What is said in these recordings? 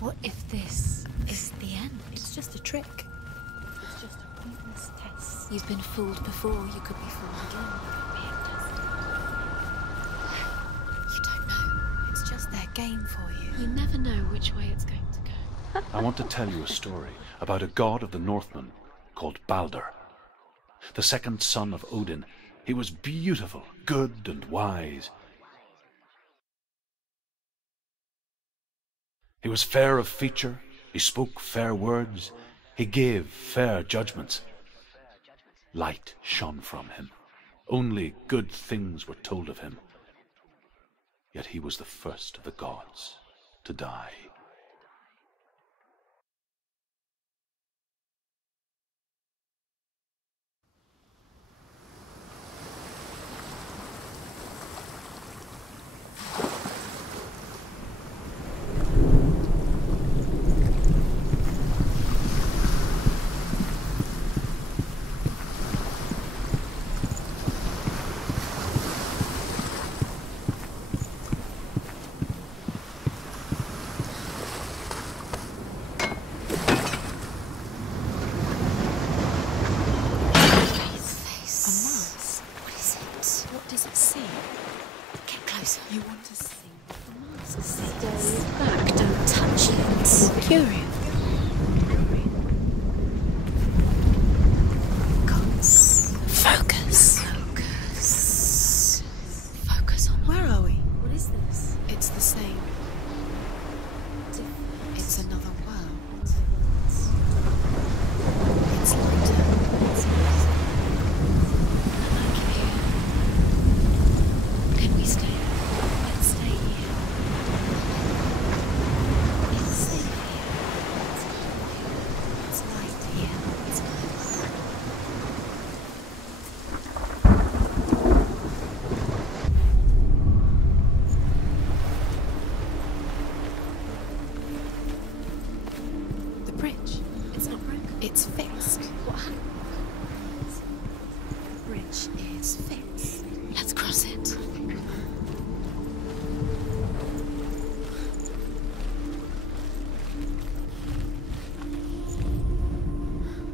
What if this is the end? It's just a trick. It's just a pointless test. You've been fooled before, you could be fooled again. You don't know. It's just their game for you. You never know which way it's going to go. I want to tell you a story about a god of the Northmen called Balder. The second son of Odin. He was beautiful, good and wise. He was fair of feature, he spoke fair words, he gave fair judgments. Light shone from him. Only good things were told of him. Yet he was the first of the gods to die.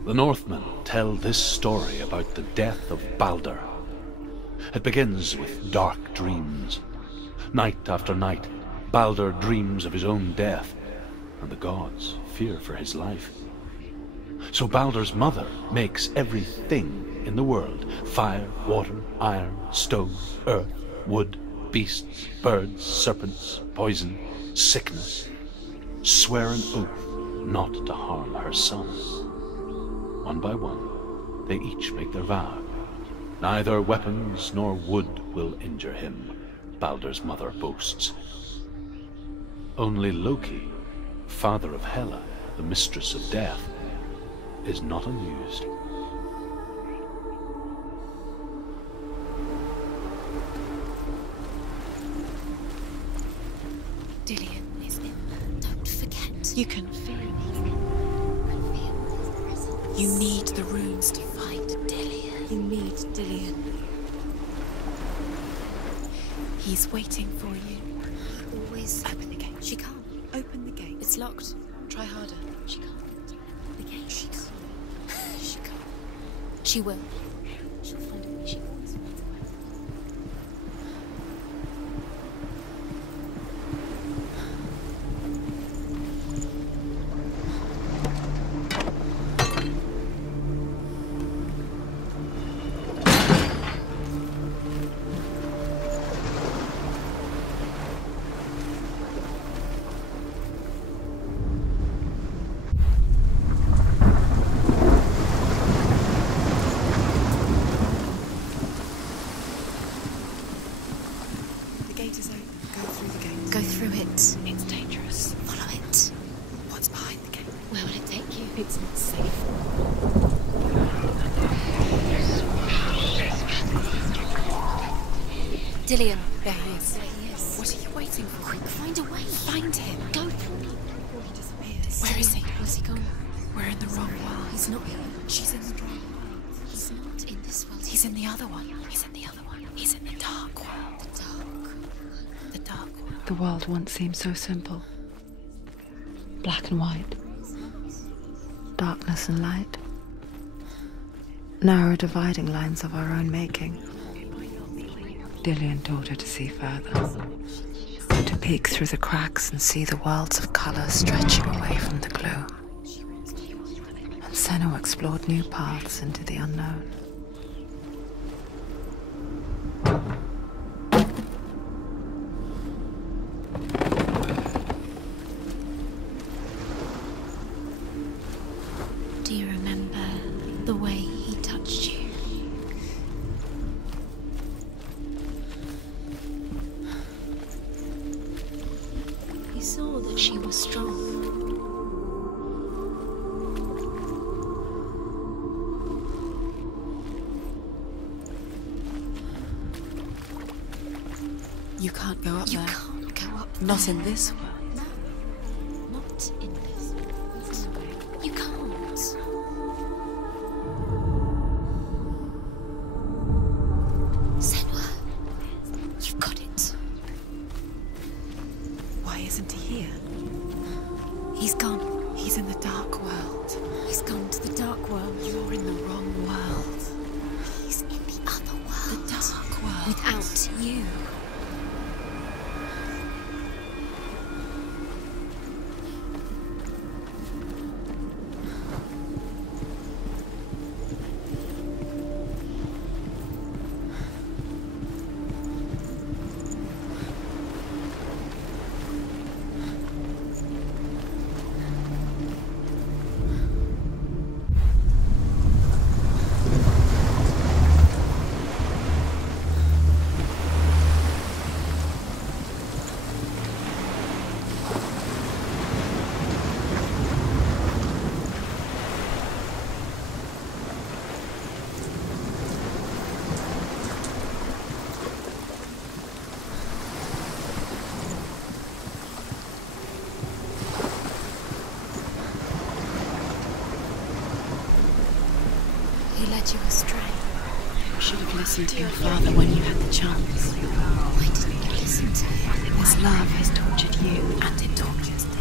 The Northmen tell this story about the death of Balder. It begins with dark dreams. Night after night, Balder dreams of his own death, and the gods fear for his life. So Balder's mother makes everything in the world, fire, water, iron, stone, earth, wood, beasts, birds, serpents, poison, sickness, swear an oath not to harm her son. One by one, they each make their vow. Neither weapons nor wood will injure him, Balder's mother boasts. Only Loki, father of Hela, the mistress of death, is not amused. Dillion is in there. Don't forget. You can feel it. You need the runes to find Dillion. You need Dillion. He's waiting for you. He always... Open the gate. She can't. Open the gate. It's locked. Try harder. She can't. The gate. She can't. She can't. She will. She'll find a way. She wants. Dillion. There he is. What are you waiting for? Quick, find a way. Find him. Go. Before he disappears. Where is he? Where's he gone? We're in the wrong world. He's not here. She's in the wrong world. He's not in this world. He's in the other one. He's in the other one. He's in the dark world. The dark. The dark world. The world once seemed so simple. Black and white. Darkness and light. Narrow dividing lines of our own making. Dillian taught her to see further. To peek through the cracks and see the worlds of colour stretching away from the gloom. And Senua explored new paths into the unknown. Do you remember the way he touched you? He saw that she was strong. You can't go up there. You can't go up Not there. in this world. No, not in this world. You can't. Senua, you've got it. Why isn't he here? He's gone. He's in the dark world. He's gone to the dark world. You're in the wrong world. He's in the other world. The dark world. Without you. He led you astray. You should have listened to your father when you had the chance. Why didn't you listen to him? His love has tortured you. And it tortures them.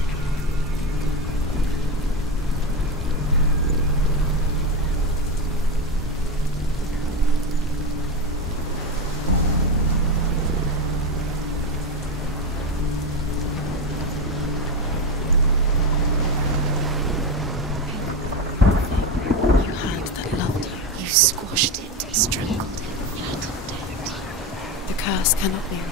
You had that loved you. You squashed it, strangled it, flattened it. The curse cannot be undone.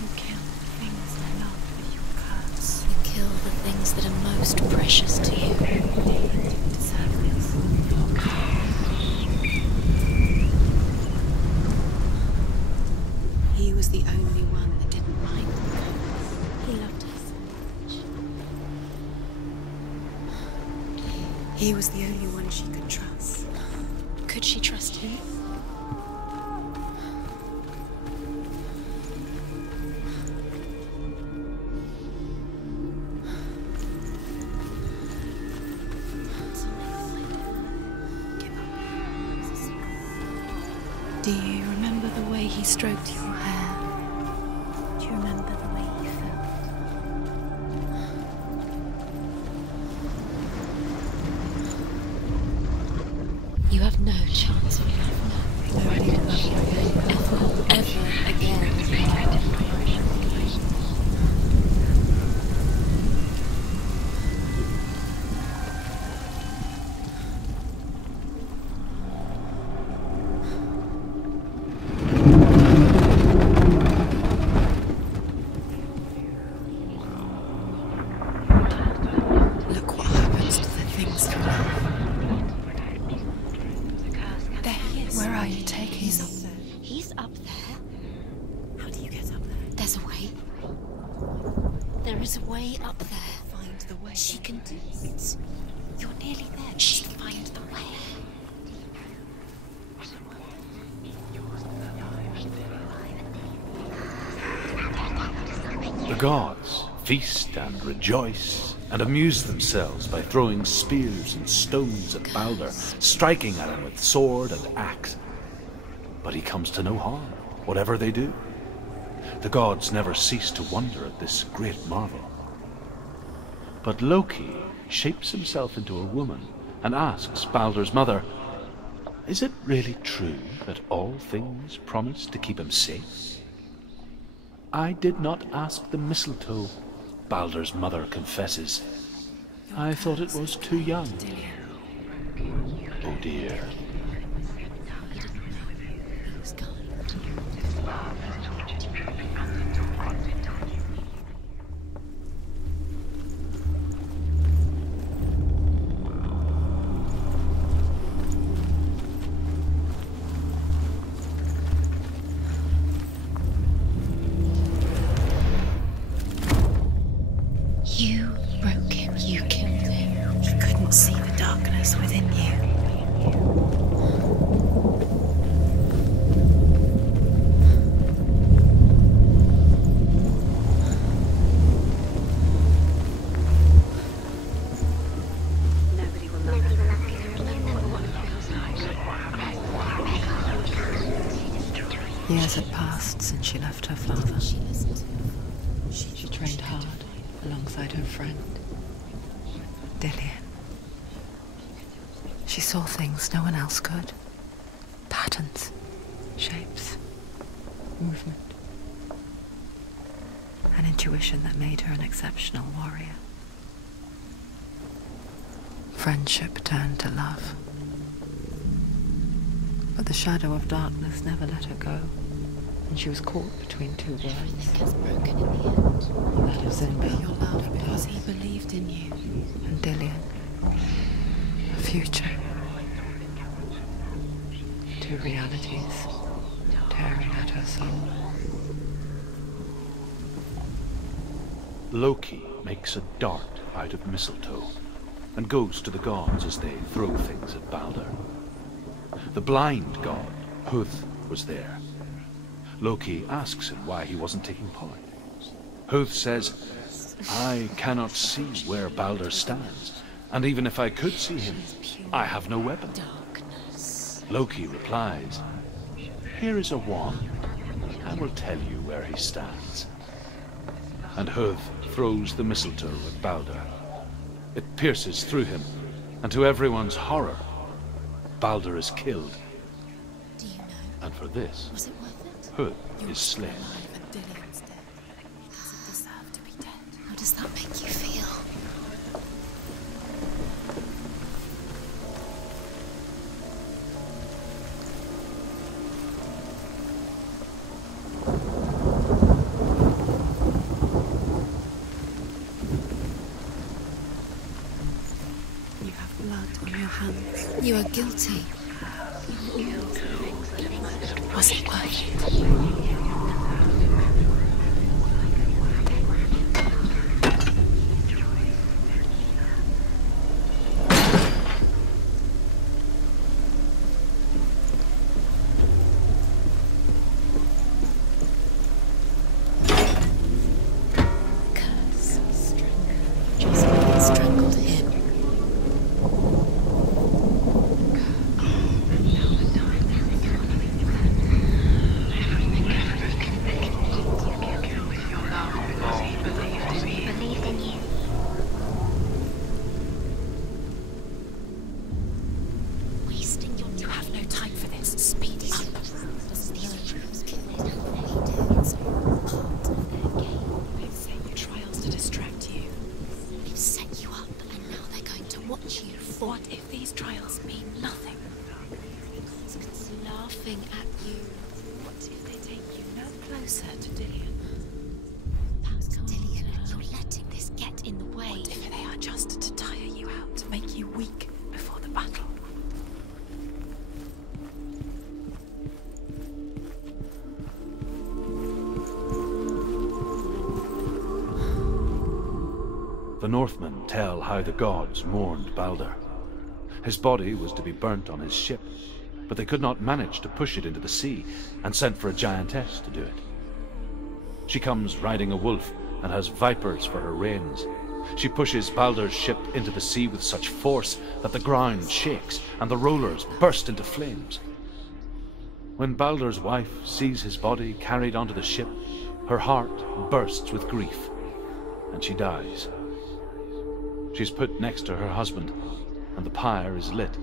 You kill the things I love with your curse. You kill the things that are most precious to you. He was the only one that didn't mind the curse. He loved her so much. He was the only one she could trust. Could she trust him? Do you remember the way he stroked your hair? Do you remember the way he felt? You have no chance of love now. I'm ready to love you again. Ever again. Look what happens to the things you love. There he is. Where are you taking He's me? up there. He's up there. How do you get up there? There's a way. There is a way up there. Find the way. She can do it. You're nearly there. She can find the way. The gods feast and rejoice, and amuse themselves by throwing spears and stones at Balder, striking at him with sword and axe. But he comes to no harm, whatever they do. The gods never cease to wonder at this great marvel. But Loki shapes himself into a woman and asks Balder's mother, "Is it really true that all things promise to keep him safe?" "I did not ask the mistletoe," Balder's mother confesses. "I thought it was too young." Oh dear. You broke him, you killed him. You couldn't see the darkness within you. Years had passed since she left her father. She trained hard alongside her friend, Dillion. She saw things no one else could. Patterns, shapes, movement. An intuition that made her an exceptional warrior. Friendship turned to love. But the shadow of darkness never let her go, and she was caught between two worlds. Everything has broken in the end. That of Zinbel, Your love, because he believed in you. and Dillion. A future. Two realities tearing at her soul. Loki makes a dart out of mistletoe and goes to the gods as they throw things at Balder. The blind god, Huth, was there. Loki asks him why he wasn't taking part. Huth says, "I cannot see where Balder stands, and even if I could see him, I have no weapon." Darkness. Loki replies, "Here is a wand. I will tell you where he stands." And Huth throws the mistletoe at Balder. It pierces through him, and to everyone's horror, Balder is killed. Do you know? And for this, Was it worth it? Huth is slain. Alive and Dillion's dead. Does it deserve to be dead? How does that make you feel? You have blood on your hands. You are guilty. Was it worth it? Curse. Just strangled him. Wasting your time. You have no time for this. Speed up. It's part of their game. They've set you trials to distract you. They've set you up, and now they're going to watch you fall. What if these trials mean nothing? It's laughing at you. What if they take you no closer to Dillion? Dillion, you're letting this get in the way. What if they are just to tire you out, to make you weak before the battle? The Northmen tell how the gods mourned Balder. His body was to be burnt on his ship, but they could not manage to push it into the sea, and sent for a giantess to do it. She comes riding a wolf and has vipers for her reins. She pushes Baldur's ship into the sea with such force that the ground shakes and the rollers burst into flames. When Baldur's wife sees his body carried onto the ship, her heart bursts with grief, and she dies. She's put next to her husband, and the pyre is lit,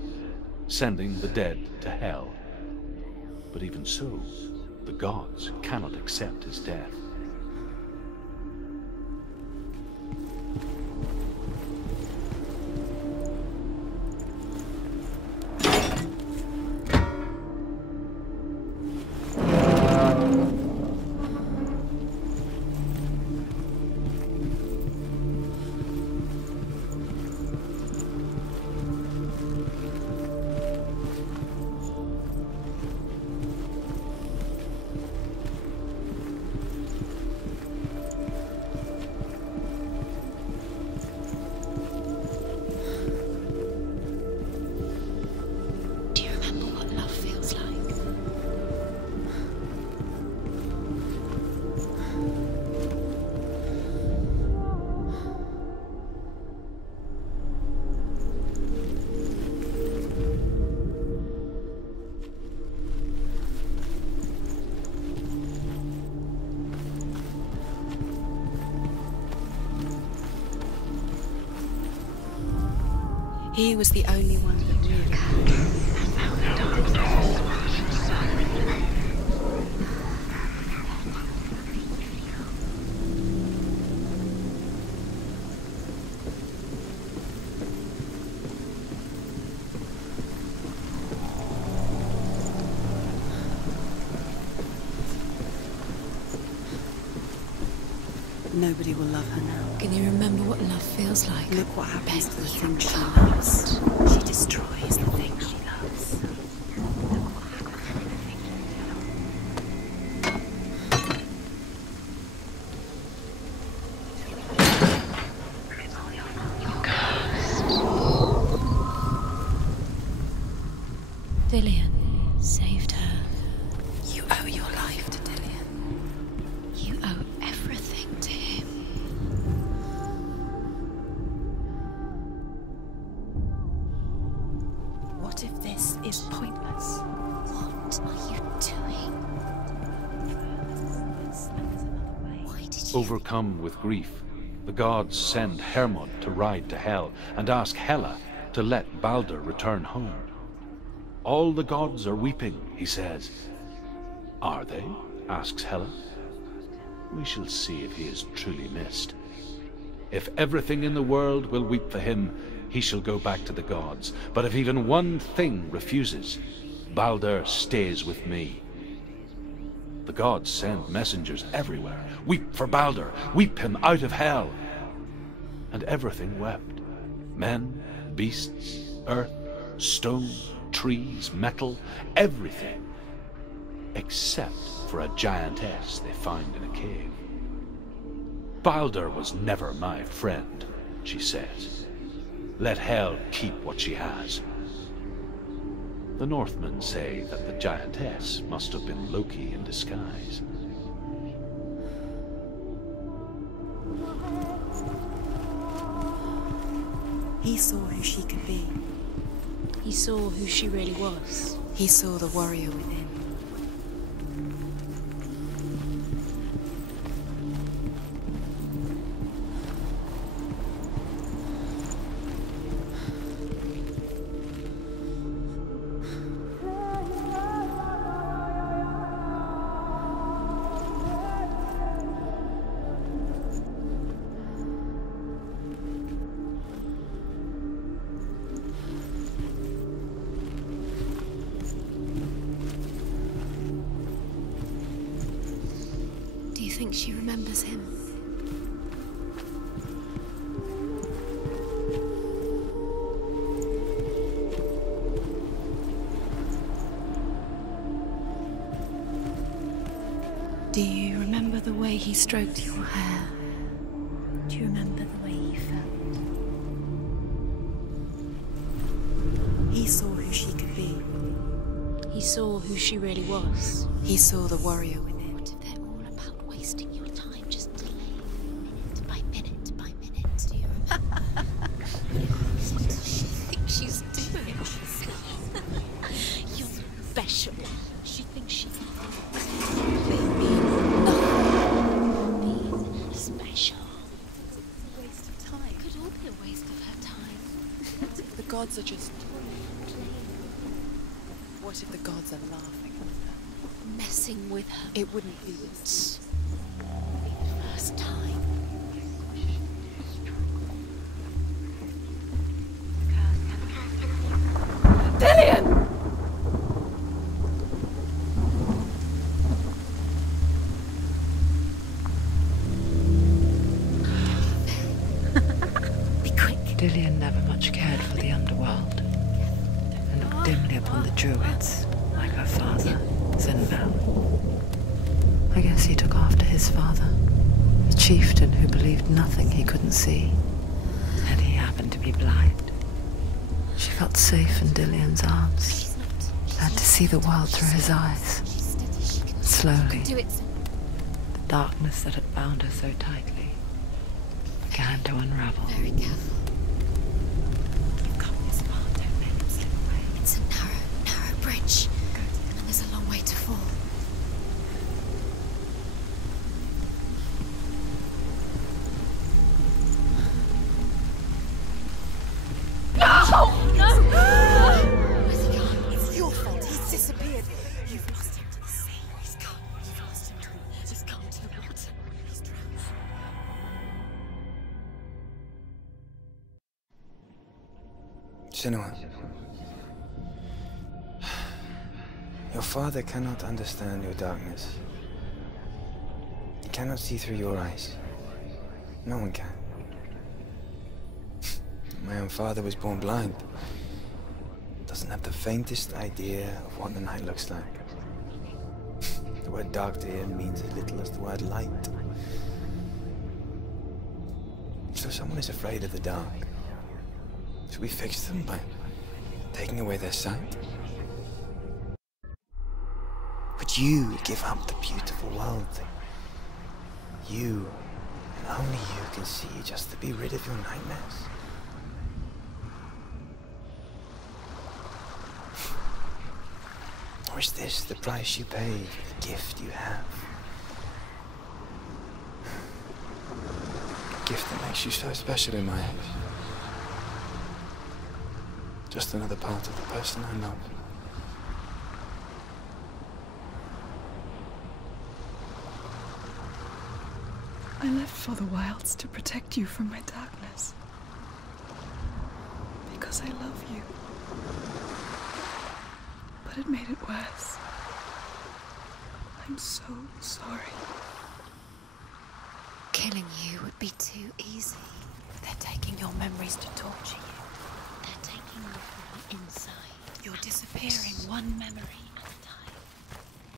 sending the dead to hell. But even so, the gods cannot accept his death. He was the only one that knew. Nobody will love her now. Can you remember what love feels like? Look what happens to the thing she loves. She destroys the thing she loves. Dillion saved her. You owe your life to Dillion. You owe everything to him. What if this is pointless? What are you doing? Why did you... Overcome with grief, the gods send Hermod to ride to Hell and ask Hela to let Baldur return home. All the gods are weeping, he says. Are they? Asks Hela. We shall see if he is truly missed. If everything in the world will weep for him, he shall go back to the gods. But if even one thing refuses, Baldur stays with me. The gods send messengers everywhere. Weep for Baldur, weep him out of hell. And everything wept. Men, beasts, earth, stone, trees, metal, everything. Except for a giantess they find in a cave. Baldur was never my friend, she says. Let Hel keep what she has. The Northmen say that the giantess must have been Loki in disguise. He saw who she could be. He saw who she really was. He saw the warrior within. Do you think she remembers him? Do you remember the way he stroked your hair? Do you remember the way he felt? He saw who she could be. He saw who she really was. He saw the warrior within. What if they're all about wasting your time just delaying? gods are just... What if the gods are laughing at her? Messing with her. It wouldn't be this. Be the first time. Dillion! Dillion never much cared for the underworld, and looked dimly upon the druids, like her father, Senua. I guess he took after his father, a chieftain who believed nothing he couldn't see, and he happened to be blind. She felt safe in Dillion's arms, had to see the world through his eyes. Slowly, the darkness that had bound her so tightly began to unravel. Very careful. It's a narrow bridge, and there's a long way to fall. No! Where's he gone? It's your fault. He's disappeared. You've lost him to the sea. He's gone. You've lost him. He's gone to the water. He's drowned. Senua, your father cannot understand your darkness. He cannot see through your eyes. No one can. My own father was born blind. Doesn't have the faintest idea of what the night looks like. The word dark to him means as little as the word light. So someone is afraid of the dark. Should we fix them by taking away their sight? Would you give up the beautiful world that you, and only you, can see just to be rid of your nightmares? Or is this the price you pay for the gift you have? A gift that makes you so special in my eyes. Just another part of the person I love. I left for the wilds to protect you from my darkness. Because I love you. But it made it worse. I'm so sorry. Killing you would be too easy. They're taking your memories to torture you. They're taking you from the inside. You're disappearing one memory